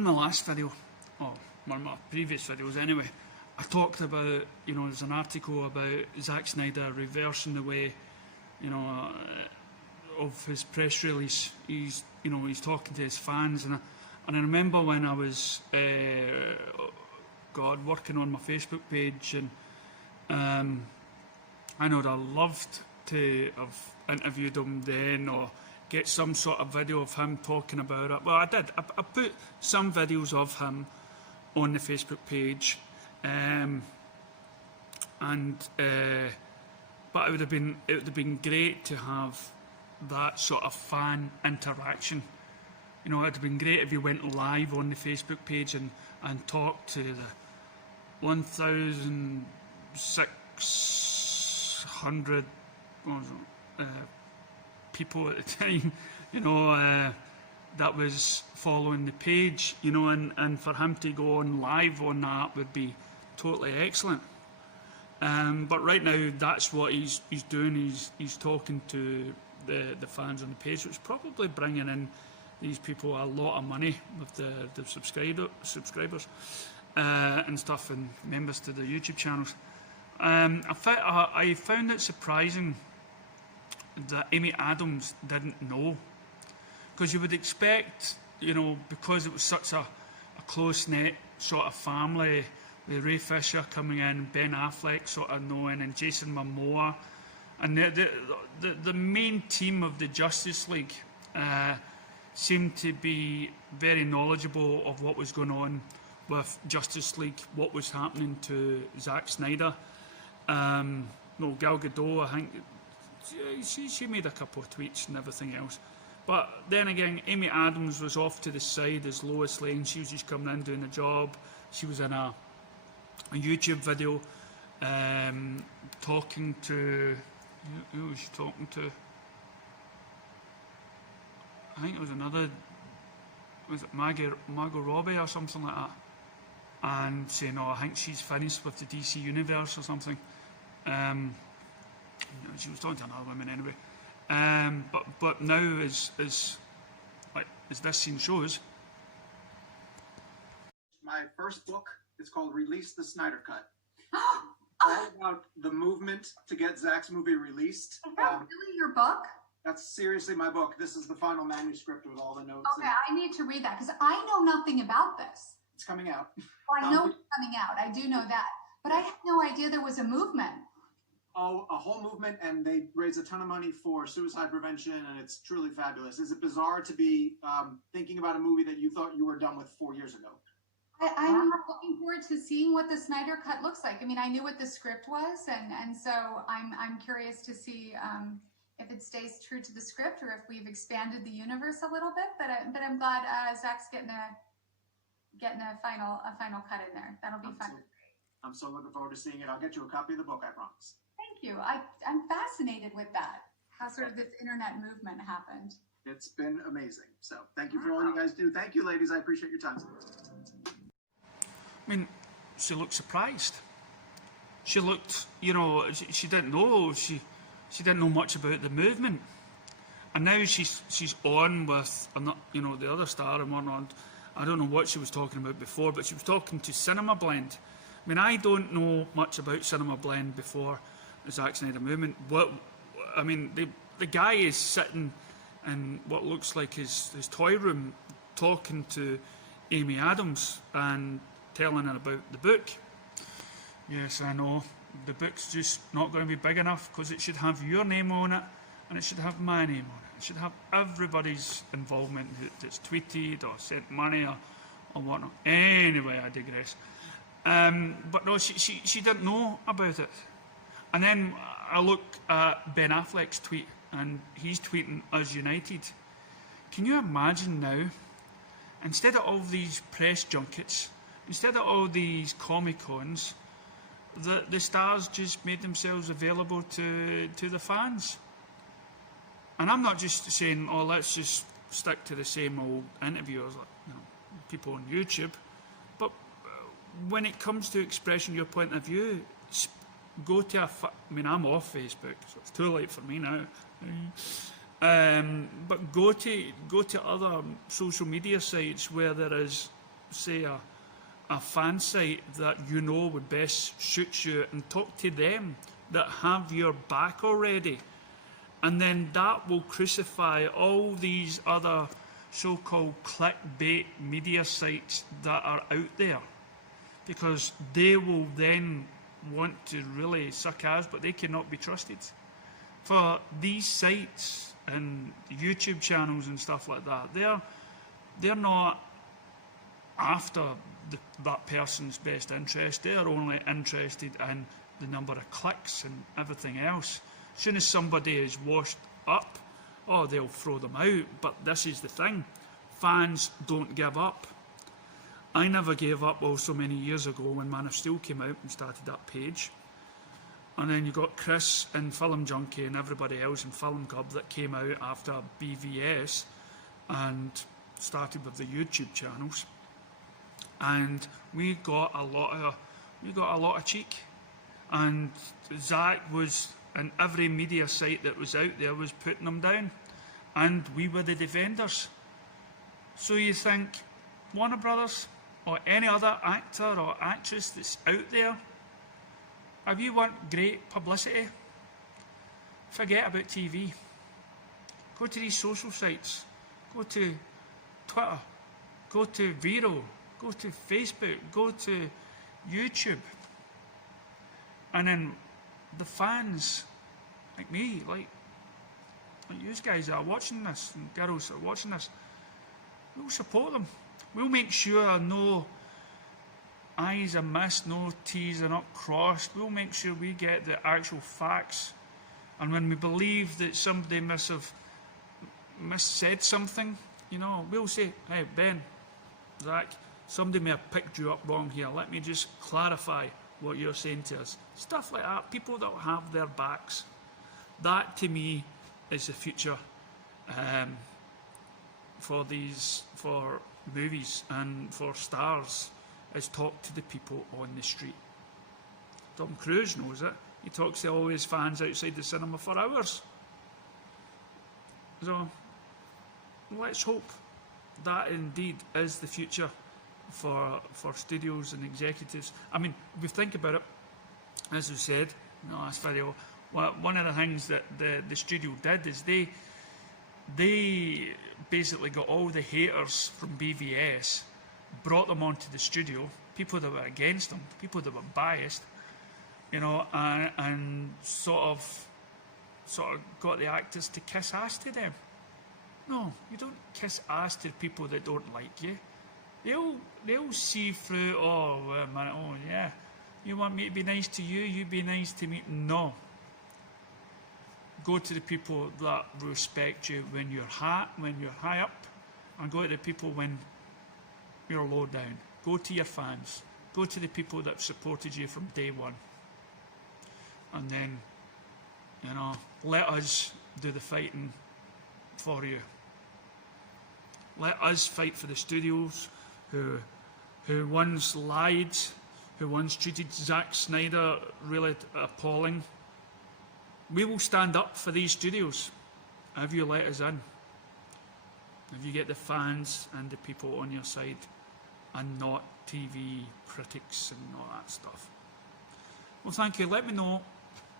in my last video, or one of my previous videos anyway, I talked about, there's an article about Zack Snyder reversing the way, of his press release. He's talking to his fans, and I remember when I was, working on my Facebook page, and I know I'd loved to have interviewed him then, or get some sort of video of him talking about it. Well, I did. I put some videos of him on the Facebook page, but it would have been great to have that sort of fan interaction. It would have been great if you went live on the Facebook page and talked to the 1,600 people at the time, that was following the page, and for him to go on live on that would be totally excellent. But right now, that's what he's doing. He's talking to the fans on the page, which is probably bringing in these people a lot of money with the subscribers and stuff, and members to the YouTube channels. I found it surprising that Amy Adams didn't know, because you would expect, because it was such a close-knit sort of family, with Ray Fisher coming in, Ben Affleck sort of knowing, and Jason Momoa, and the main team of the Justice League seemed to be very knowledgeable of what was going on with Justice League, what was happening to Zack Snyder. Gal Gadot, I think, she made a couple of tweets and everything else. But then again, Amy Adams was off to the side as Lois Lane. She was just coming in doing a job. She was in a YouTube video talking to, who was she talking to? I think it was was it Margot Robbie or something like that? And saying, I think she's finished with the DC Universe or something. She was talking to another woman anyway. But now, as this scene shows, my first book is called Release the Snyder Cut. All about the movement to get Zack's movie released. Is that really your book? That's seriously my book. This is the final manuscript with all the notes. Okay, I need to read that, because I know nothing about this. It's coming out. Well, I know it's coming out. I do know that. But I had no idea there was a movement. Oh, a whole movement, and they raise a ton of money for suicide prevention, and it's truly fabulous. Is it bizarre to be thinking about a movie that you thought you were done with 4 years ago? I'm looking forward to seeing what the Snyder Cut looks like. I mean, I knew what the script was, and so I'm curious to see if it stays true to the script, or if we've expanded the universe a little bit. But I'm glad Zack's getting a final cut in there. That'll be fun. I'm so looking forward to seeing it. I'll get you a copy of the book, I promise. Thank you. I'm fascinated with that, how sort of this internet movement happened. It's been amazing. So thank you for all you guys do. Thank you, ladies. I appreciate your time. I mean, she looked surprised. She looked, she didn't know. She didn't know much about the movement. And now she's on with, the other star and whatnot. I don't know what she was talking about before, but she was talking to Cinema Blend. I mean, I don't know much about Cinema Blend before the Zack Snyder movement. The guy is sitting in what looks like his toy room, talking to Amy Adams and telling her about the book. Yes, I know. The book's just not going to be big enough, because it should have your name on it, and it should have my name on it. It should have everybody's involvement that's tweeted or sent money or whatnot. Anyway, I digress. But no, she didn't know about it. And then I look at Ben Affleck's tweet, and he's tweeting us united. Can you imagine now, instead of all these press junkets, instead of all these Comic-Cons, the stars just made themselves available to the fans? And I'm not just saying, let's just stick to the same old interviewers, like people on YouTube, but when it comes to expressing your point of view, go to I'm off Facebook, so it's too late for me now. But go to other social media sites where there is say, a fan site that you know would best suit you, and talk to them that have your back already. And then that will crucify all these other so-called clickbait media sites that are out there, because they will then want to really suck ass, but they cannot be trusted. For these sites and YouTube channels and stuff like that, they're not after that person's best interest. They're only interested in the number of clicks and everything else. As soon as somebody is washed up, oh, they'll throw them out. But this is the thing, fans don't give up. I never gave up also many years ago when Man of Steel came out and started that page. And then you got Chris and Film Junkie and everybody else in Film Club that came out after BVS and started with the YouTube channels. And we got a lot of cheek. And Zach was, and every media site that was out there was putting them down. And we were the defenders. So you think Warner Brothers or any other actor or actress that's out there, if you want great publicity, forget about TV. Go to these social sites. Go to Twitter. Go to Vero. Go to Facebook. Go to YouTube. And then the fans, like me, like you guys that are watching this, and girls that are watching this, we'll support them. We'll make sure no I's are missed, no T's are not crossed. We'll make sure we get the actual facts. And when we believe that somebody must have missaid something, you know, we'll say, hey, Ben, Zach, somebody may have picked you up wrong here. Let me just clarify what you're saying to us. Stuff like that. People that have their backs. That, to me, is the future for movies and for stars, is talk to the people on the street. Tom Cruise knows it. He talks to all his fans outside the cinema for hours. So let's hope that indeed is the future for studios and executives. I mean, if we think about it, as we said in the last video, one of the things that the studio did is they basically got all the haters from BVS, brought them onto the studio, people that were against them, people that were biased, you know, and sort of got the actors to kiss ass to them. No, you don't kiss ass to people that don't like you. They'll see through, oh, man, oh yeah, you want me to be nice to you, you be nice to me. No. Go to the people that respect you when you're high up, and go to the people when you're low down. Go to your fans. Go to the people that supported you from day one. And then, you know, let us do the fighting for you. Let us fight for the studios who once lied, who once treated Zack Snyder really appalling. We will stand up for these studios if you let us in. If you get the fans and the people on your side, and not TV critics and all that stuff. Well, thank you. Let me know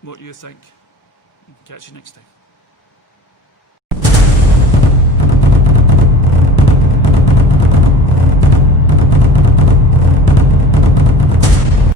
what you think. Catch you next time.